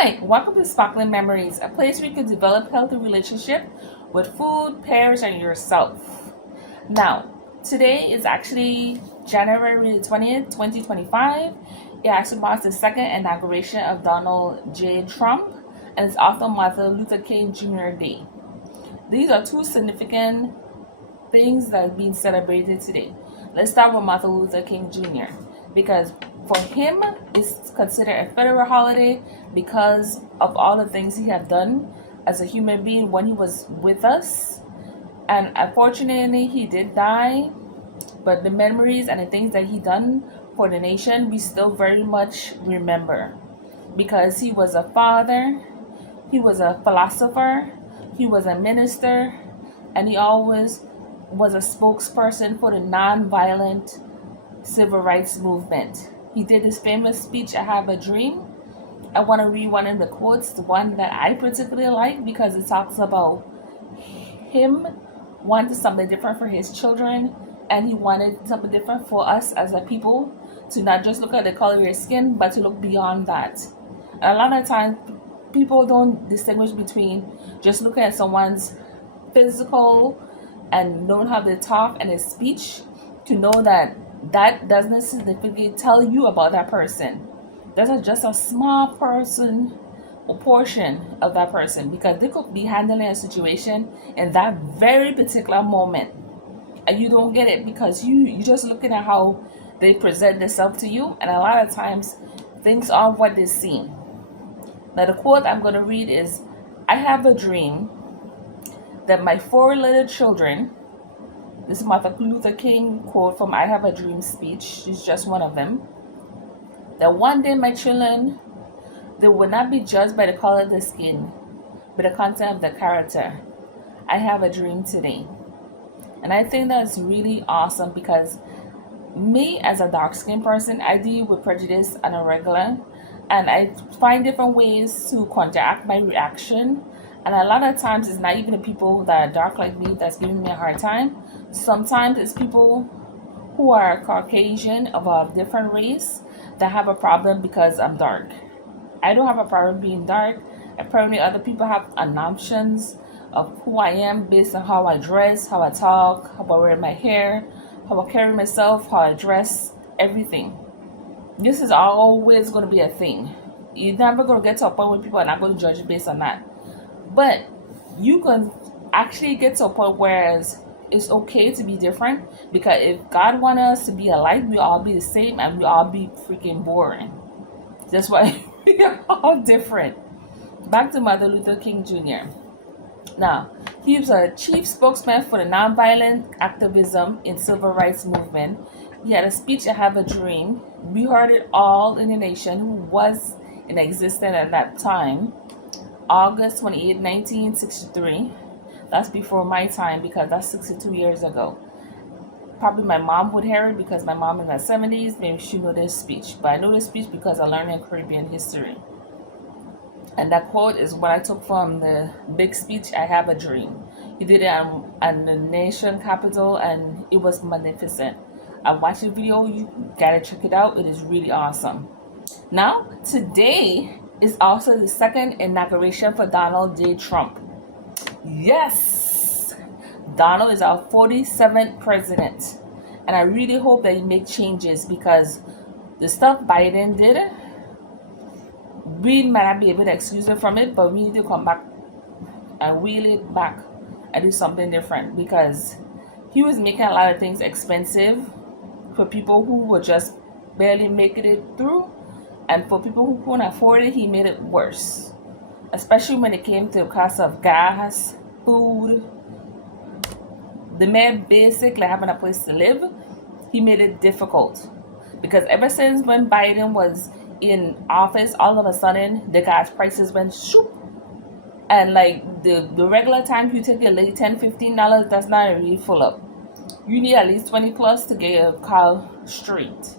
Hi, welcome to Sparkling Memories, a place where you can develop healthy relationship with food, pairs, and yourself. Now, today is actually January the 20th, 2025. It actually marks the second inauguration of Donald J. Trump, and it's also Martin Luther King Jr. Day. These are two significant things that are being celebrated today. Let's start with Martin Luther King Jr. because for him it's considered a federal holiday because of all the things he had done as a human being when he was with us. And unfortunately, he did die, but the memories and the things that he done for the nation, we still very much remember because he was a father, he was a philosopher, he was a minister, and he always was a spokesperson for the nonviolent civil rights movement. He did his famous speech, I Have a Dream. I want to read one of the quotes, the one that I particularly like because it talks about him wanted something different for his children, and he wanted something different for us as a people to not just look at the color of your skin, but to look beyond that. And a lot of times, people don't distinguish between just looking at someone's physical and knowing how they talk and their speech to know that that doesn't significantly tell you about that person. That's just a small person or portion of that person because they could be handling a situation in that very particular moment and you don't get it because you just looking at how they present themselves to you, and a lot of times things aren't what they seem. Now the quote I'm going to read is, I have a dream that my four little children, this is Martin Luther King quote from I Have a Dream speech, it's just one of them, that one day my children, they will not be judged by the color of the skin, but the content of the character. I have a dream today. And I think that's really awesome because me as a dark skinned person, I deal with prejudice on a regular, and I find different ways to counteract my reaction. And a lot of times it's not even the people that are dark like me that's giving me a hard time. Sometimes it's people who are Caucasian of a different race that have a problem because I'm dark. I don't have a problem being dark. Apparently other people have assumptions of who I am based on how I dress, how I talk, how I wear my hair, how I carry myself, how I dress, everything. This is always going to be a thing. You're never going to get to a point where people are not going to judge you based on that. But you can actually get to a point where it's okay to be different because if God wants us to be alike, we all be the same and we all be freaking boring. That's why we are all different. Back to Martin Luther King Jr. Now, he was a chief spokesman for the nonviolent activism in civil rights movement. He had a speech, I Have a Dream. We heard it all in the nation who was in existence at that time. August 28, 1963. That's before my time because that's 62 years ago. Probably my mom would hear it because my mom in her 70s, maybe she knew this speech. But I know this speech because I learned in Caribbean history. And that quote is what I took from the big speech, I Have a Dream. He did it on the nation capital and it was magnificent. I watched the video, you gotta check it out. It is really awesome. Now, today is also the second inauguration for Donald J. Trump. Yes! Donald is our 47th president. And I really hope that he make changes because the stuff Biden did, we might not be able to excuse him from it, but we need to come back and wheel it back and do something different because he was making a lot of things expensive for people who were just barely making it through, and for people who couldn't afford it, he made it worse, especially when it came to the cost of gas, food, the mere basic like having a place to live. He made it difficult because ever since when Biden was in office, all of a sudden the gas prices went shoop, and like the regular time you take your late $10-15, that's not really full up. You need at least 20 plus to get your car straight.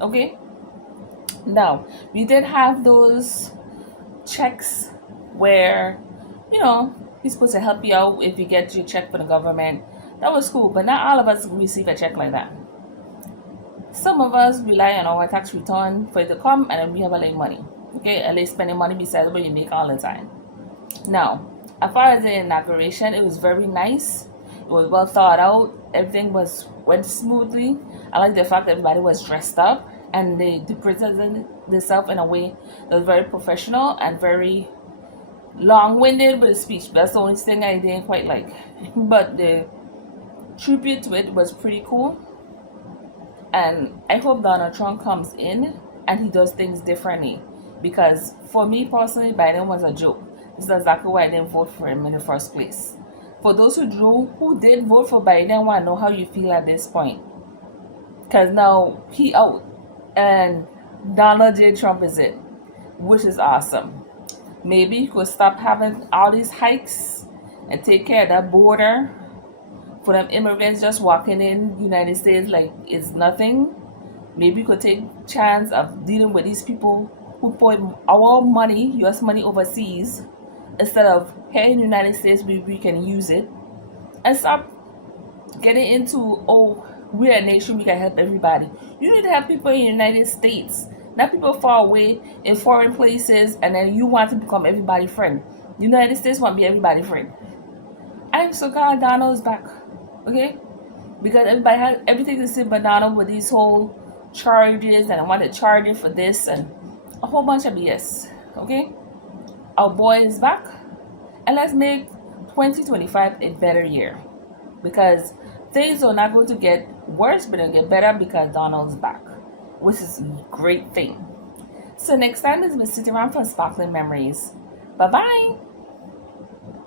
Okay, now we did have those checks where he's supposed to help you out if you get your check from the government. That was cool, but not all of us receive a check like that. Some of us rely on our tax return for it to come and then we have a lot of money. Okay, at least spending money besides what you make all the time. Now, as far as the inauguration, it was very nice. It was well thought out. Everything went smoothly. I like the fact that everybody was dressed up and they presented themselves in a way that was very professional and very long-winded with the speech. That's the only thing I didn't quite like. But the tribute to it was pretty cool. And I hope Donald Trump comes in and he does things differently. Because for me personally, Biden was a joke. This is exactly why I didn't vote for him in the first place. For those who did vote for Biden, I want to know how you feel at this point. Because now he out and Donald J. Trump is in, which is awesome. Maybe you could stop having all these hikes and take care of that border for them immigrants just walking in United States like it's nothing. Maybe you could take chance of dealing with these people who put our money, US money overseas, instead of here in the United States we can use it. And stop getting into, oh, we're a nation, we can help everybody. You need to have people in the United States, not people far away in foreign places, and then you want to become everybody's friend. The United States want to be everybody's friend. I'm so glad Donald's back. Okay? Because everybody has everything to say but Donald with these whole charges, and I want to charge you for this and a whole bunch of BS. Okay? Our boy is back, and let's make 2025 a better year, because things are not going to get worse but they'll get better because Donald's back, which is a great thing. So next time is been sitting around for sparkling memories. Bye bye.